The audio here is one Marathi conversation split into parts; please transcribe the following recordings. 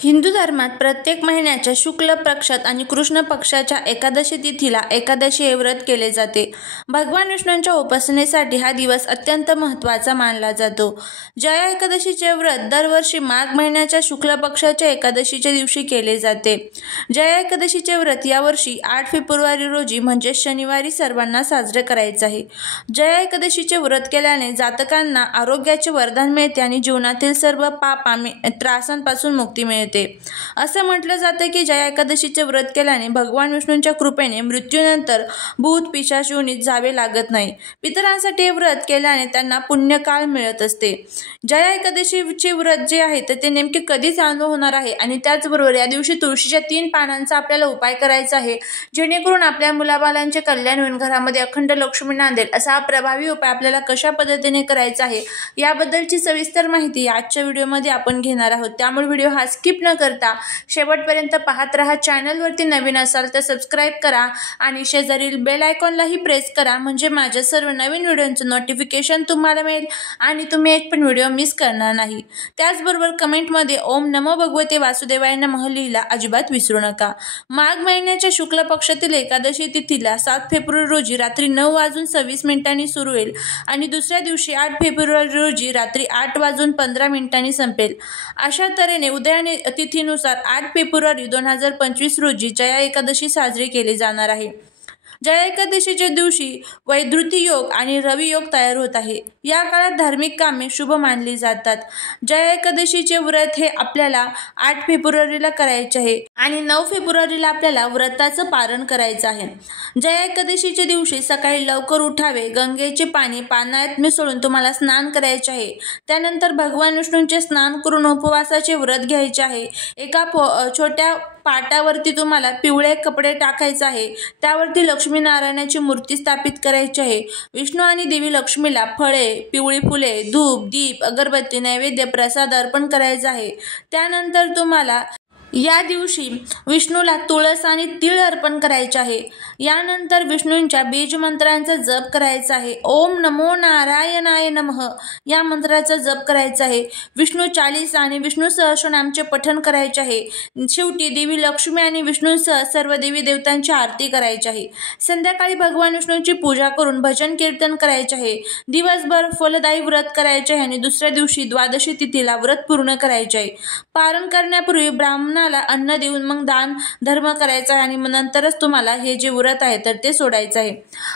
हिंदू धर्मात प्रत्येक महिन्याच्या शुक्ल पक्षात आणि कृष्ण पक्षाच्या एकादशी तिथीला एकादशी हे व्रत केले जाते। भगवान विष्णूंच्या उपासनेसाठी हा दिवस अत्यंत महत्त्वाचा मानला जातो। जया एकादशीचे व्रत दरवर्षी माघ महिन्याच्या शुक्ल पक्षाच्या एकादशीच्या दिवशी केले जाते। जया एकादशीचे व्रत यावर्षी 8 फेब्रुवारी रोजी म्हणजे शनिवारी सर्वांना साजरे करायचे आहे। जया एकादशीचे व्रत केल्याने जातकांना आरोग्याचे वरदान मिळते आणि जीवनातील सर्व पाप त्रासांपासून मुक्ती मिळते। असं म्हटलं जातं की जया एकादशीचे व्रत केल्याने भगवान विष्णूंच्या कृपेने मृत्यूनंतर भूत पिशाच योनीत जावे लागत नाही। पितरांसाठी हे व्रत केल्याने त्यांना पुण्यकाळ मिळत असते। जया एकादशीचे व्रत जे आहे ते नेमके कधी चालू होणार आहे आणि त्याचबरोबर या दिवशी तुळशीच्या 3 पानांचा आपल्याला उपाय करायचा आहे, जेणेकरून आपल्या मुलाबालांचे कल्याण होऊन घरामध्ये अखंड लक्ष्मी नांदेल। असा प्रभावी उपाय आपल्याला कशा पद्धतीने करायचा आहे याबद्दलची सविस्तर माहिती आजच्या व्हिडिओमध्ये आपण घेणार आहोत। त्यामुळे व्हिडिओ हा स्किप न करता शेवटपर्यंत पाहत रहा। चॅनलवरती नवीन असाल तर सबस्क्राइब करा आणि शेजारील बेल आयकॉनलाही प्रेस करा, म्हणजे माझ्या सर्व नवीन व्हिडिओंचं नोटिफिकेशन तुम्हाला मिळेल आणि तुम्ही एक पण व्हिडिओ मिस करणार नाही। त्याचबरोबर कमेंटमध्ये ओम नमो भगवते वासुदेवाय नमः लिहायला अजिबात विसरू नका। माघ महिन्याच्या शुक्ल पक्षातील एकादशी तिथीला 7 फेब्रुवारी रोजी रात्री 9:26 सुरू होईल आणि दुसऱ्या दिवशी 8 फेब्रुवारी रोजी रात्री 8:15 संपेल। अशा तऱ्हेने उदयाने तिथीनुसार 8 फेब्रुवारी 2025 रोजी जया एकादशी साजरी केली जाणार आहे। जया एकादशीच्या दिवशी वैधृती योग आणि रवी योग तयार होत आहे। या काळात धार्मिक कामे शुभ मानली जातात। जया एकादशीचे व्रत हे आपल्याला 8 फेब्रुवारीला करायचे आहे आणि 9 फेब्रुवारीला आपल्याला व्रताचं पारण करायचं आहे। जया एकादशीच्या दिवशी सकाळी लवकर उठावे, गंगेचे पाणी पाण्यात मिसळून तुम्हाला स्नान करायचे आहे। त्यानंतर भगवान विष्णूंचे स्नान करून उपवासाचे व्रत घ्यायचे आहे। एका छोट्या पाटावरती तुम्हाला पिवळे कपडे टाकायचे आहे, त्यावरती लक्ष्मीनारायणाची मूर्ती स्थापित करायची आहे। विष्णू आणि देवी लक्ष्मीला फळे, पिवळी फुले, धूप, दीप, अगरबत्ती, नैवेद्य, प्रसाद अर्पण करायचा आहे। त्यानंतर तुम्हाला या दिवशी विष्णूला तुळस आणि तीळ अर्पण करायचे आहे। यानंतर विष्णूंच्या बीज मंत्रांचा जप करायचा आहे। ओम नमो नारायणाय नमः या मंत्राचा जप करायचा आहे। विष्णू 40 आणि विष्णू सहस्रनामचे पठण करायचे आहे। शेवटी देवी लक्ष्मी आणि विष्णूंसह सर्व देवी देवतांची आरती करायची आहे। संध्याकाळी भगवान विष्णूंची पूजा करून भजन कीर्तन करायचे आहे। दिवसभर फलदायी व्रत करायचे आहे आणि दुसऱ्या दिवशी द्वादशी तिथीला व्रत पूर्ण करायचे आहे। पारण करण्यापूर्वी ब्राह्मणाला अन्न देऊन मग दान धर्म करायचा आहे आणि नंतरच तुम्हाला हे जे व्रत आहे तर ते सोडायचं आहे।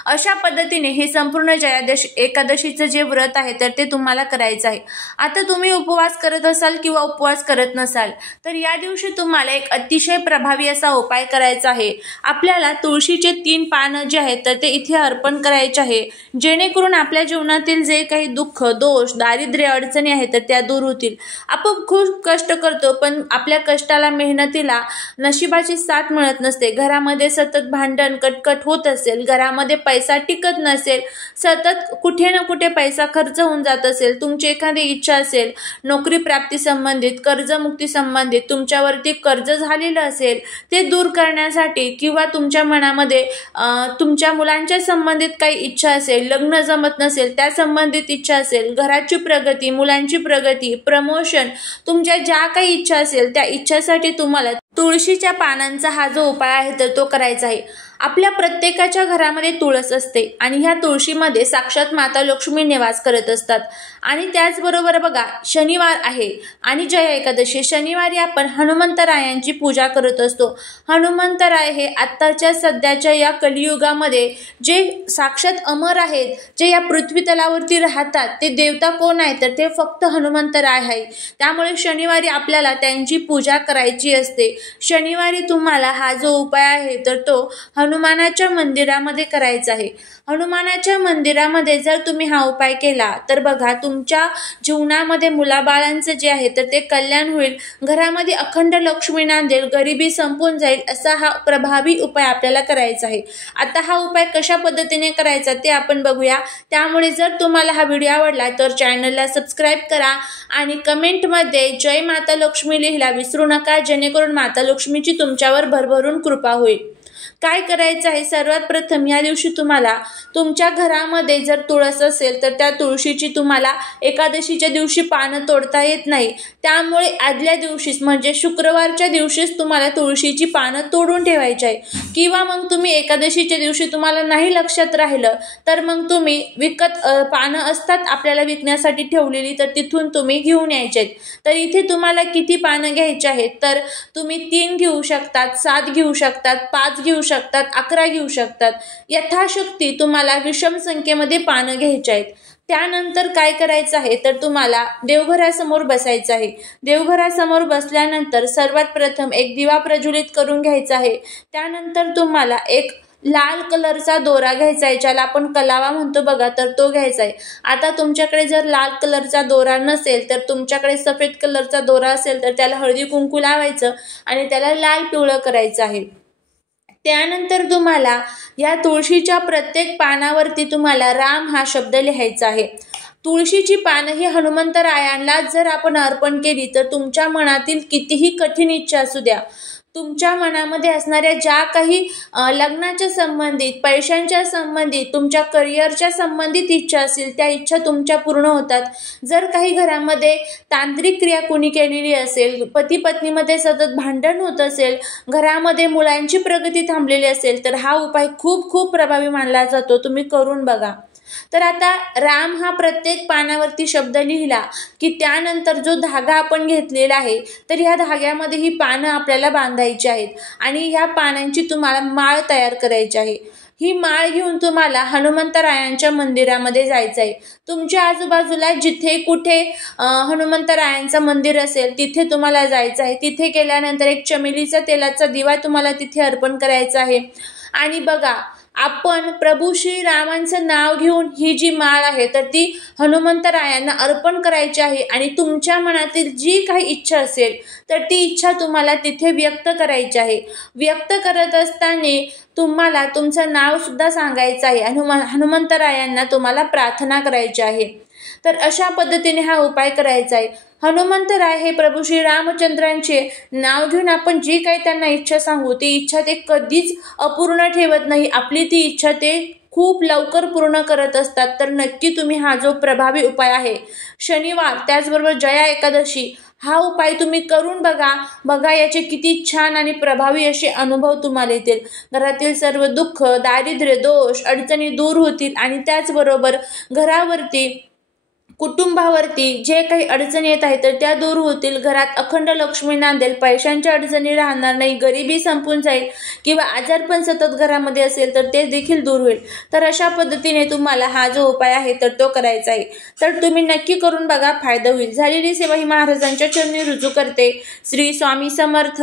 अशा पद्धतीने हे संपूर्ण जया एकादशीचं जे व्रत आहे तर ते तुम्हाला करायचं आहे। आता तुम्ही उपवास करत असाल किंवा उपवास करत नसाल तर या दिवशी तुम्हाला एक अतिशय प्रभावी असा उपाय करायचा आहे। आपल्याला तुळशीचे 3 पानं जे आहेत तर ते इथे अर्पण करायचे आहे, जेणेकरून आपल्या जीवनातील जे काही दुःख, दोष, दारिद्र्य, अडचणी आहेत तर त्या दूर होतील। आपण खूप कष्ट करतो पण आपल्या कष्टाला, मेहनतीला नशिबाची साथ मिळत नसते। घरामध्ये सतत भांडण, कटकट होत असेल, घरामध्ये पैसा टिकत नसेल, सतत कुठे ना कुठे पैसा खर्च होऊन जात असेल, तुमची एखादी इच्छा असेल नोकरी प्राप्ती संबंधित, कर्जमुक्ती संबंधित, तुमच्यावरती कर्ज झालेलं असेल ते दूर करण्यासाठी किंवा तुमच्या मनामध्ये तुमच्या मुलांच्या संबंधित काही इच्छा असेल, लग्न जमत नसेल त्या संबंधित इच्छा असेल, घराची प्रगती, मुलांची प्रगती, प्रमोशन, तुमच्या ज्या काही इच्छा असेल त्या इच्छासाठी तुम्हाला तुळशीच्या पानांचा हा जो उपाय आहे तर तो करायचा आहे। आपल्या प्रत्येकाच्या घरामध्ये तुळस असते आणि ह्या तुळशीमध्ये साक्षात माता लक्ष्मी निवास करत असतात। आणि त्याचबरोबर बघा, शनिवार आहे आणि जया एकादशी, शनिवारी आपण हनुमंतरायांची पूजा करत असतो। हनुमंतराय हे आत्ताच्या सध्याच्या या कलियुगामध्ये जे साक्षात अमर आहेत, जे या पृथ्वी तलावरती राहतात, ते देवता कोण आहे तर ते फक्त हनुमंतराय आहे। त्यामुळे शनिवारी आपल्याला त्यांची पूजा करायची असते। शनिवारी तुम्हाला हा जो उपाय आहे तर तो हनुमानाच्या मंदिरामध्ये करायचा आहे। हनुमानाच्या मंदिरामध्ये जर तुम्ही हा उपाय केला तर बघा, तुमच्या जीवनामध्ये मुलाबाळांचं जे आहे तर ते कल्याण होईल, घरामध्ये अखंड लक्ष्मी नांदेल, गरिबी संपून जाईल। असा हा प्रभावी उपाय आपल्याला करायचा आहे। आता हा उपाय कशा पद्धतीने करायचा ते आपण बघूया। त्यामुळे जर तुम्हाला हा व्हिडिओ आवडला तर चॅनलला सबस्क्राइब करा आणि कमेंटमध्ये जय माता लक्ष्मी लिहायला विसरू नका, जेणेकरून माता लक्ष्मीची तुमच्यावर भरभरून कृपा होईल। काय करायचं आहे, सर्वात प्रथम या दिवशी तुम्हाला तुमच्या घरामध्ये जर तुळस असेल तर त्या तुळशीची तुम्हाला एकादशीच्या दिवशी पानं तोडता येत नाही, त्यामुळे आदल्या दिवशीच म्हणजे शुक्रवारच्या दिवशीच तुम्हाला तुळशीची पानं तोडून ठेवायची आहे. किंवा मग तुम्ही एकादशीच्या दिवशी तुम्हाला नाही लक्षात राहिलं तर मग तुम्ही विकत पानं असतात आपल्याला विकण्यासाठी ठेवलेली, तर तिथून तुम्ही घेऊन यायचे आहेत. तर इथे तुम्हाला किती पानं घ्यायची आहेत, तर तुम्ही 3 घेऊ शकतात, 7 घेऊ शकतात, 5 घेऊ शकतात, 11 घेऊ शकतात. यथाशक्ती तुम्हाला विषम संख्येमध्ये पानं घ्यायची आहेत. त्यानंतर काय करायचं आहे, तर तुम्हाला देवघरासमोर बसायचं आहे. देवघरासमोर बसल्यानंतर सर्वात प्रथम एक दिवा प्रज्वलित करून घ्यायचा आहे. त्यानंतर तुम्हाला एक लाल कलरचा दोरा घ्यायचा आहे, ज्याला आपण कलावा म्हणतो बघा, तर तो घ्यायचा आहे. आता तुमच्याकडे जर लाल कलरचा दोरा नसेल तर तुमच्याकडे सफेद कलरचा दोरा असेल तर त्याला हळदी कुंकू लावायचं आणि त्याला लाल पिवळं करायचं आहे. त्यानंतर तुम्हाला या तुळशीच्या प्रत्येक पानावरती तुम्हाला राम हा शब्द लिहायचा आहे. तुळशीची पानं ही हनुमंतरायांना जर आपण अर्पण केली तर तुमच्या मनातील कितीही कठीण इच्छा असू द्या, तुमच्या मनामध्ये असणाऱ्या ज्या काही लग्नाच्या संबंधित, पैशांच्या संबंधित, तुमच्या करिअरच्या संबंधित इच्छा असतील त्या इच्छा तुमच्या पूर्ण होतात. जर काही घरामध्ये तांत्रिक क्रिया कोणी केलेली असेल, पती पत्नीमध्ये सतत भांडण होत असेल, घरामध्ये मुलांची प्रगती थांबलेली असेल तर हा उपाय खूप खूप प्रभावी मानला जातो. तुम्ही करून बघा. तर आता राम हा प्रत्येक पानावरती शब्द लिहिला की त्यानंतर जो धागा आपण घेतलेला आहे तर ह्या धाग्यामध्ये ही पानं आपल्याला बांधायची आहेत आणि ह्या पानांची तुम्हाला माळ तयार करायची आहे. ही माळ घेऊन तुम्हाला हनुमंतरायांच्या मंदिरामध्ये जायचं आहे. तुमच्या आजूबाजूला जिथे कुठे हनुमंतरायांचं मंदिर असेल तिथे तुम्हाला जायचं आहे. तिथे गेल्यानंतर एक चमेलीचा तेलाचा दिवा तुम्हाला तिथे अर्पण करायचा आहे. आणि बघा, आपण प्रभू श्रीरामांचं नाव घेऊन ही जी माळ आहे तर ती हनुमंतरायांना अर्पण करायची आहे आणि तुमच्या मनातील जी काही इच्छा असेल तर ती इच्छा तुम्हाला तिथे व्यक्त करायची आहे. व्यक्त करत असताना तुम्हाला तुमचं नाव सुद्धा सांगायचं आहे. हनुमंतरायांना तुम्हाला प्रार्थना करायची आहे. तर अशा पद्धतीने हा उपाय करायचा आहे. हनुमंतराय हे प्रभू श्री रामचंद्रांचे नाव घेऊन आपण जी काही त्यांना इच्छा सांगू ती इच्छा ते कधीच अपूर्ण ठेवत नाही. आपली ती इच्छा ते खूप लवकर पूर्ण करत असतात. तर नक्की तुम्ही हा जो प्रभावी उपाय आहे, शनिवार त्याचबरोबर जया एकादशी, हा उपाय तुम्ही करून बघा याचे किती छान आणि प्रभावी असे अनुभव तुम्हाला येतील. घरातील सर्व दुःख, दारिद्र्य, दोष, अडचणी दूर होतील आणि त्याचबरोबर घरावरती, कुटुंबावरती जे काही अडचणी येत आहेत तर त्या दूर होतील. घरात अखंड लक्ष्मी नांदेल, पैशांच्या अडचणी राहणार नाही, गरिबी संपून जाईल किंवा आजारपण सतत घरामध्ये असेल तर ते देखील दूर होईल. तर अशा पद्धतीने तुम्हाला हा जो उपाय आहे तर तो करायचा आहे. तर तुम्ही नक्की करून बघा, फायदा होईल. झालेली सेवा ही महाराजांच्या चरणी रुजू करते. श्री स्वामी समर्थ.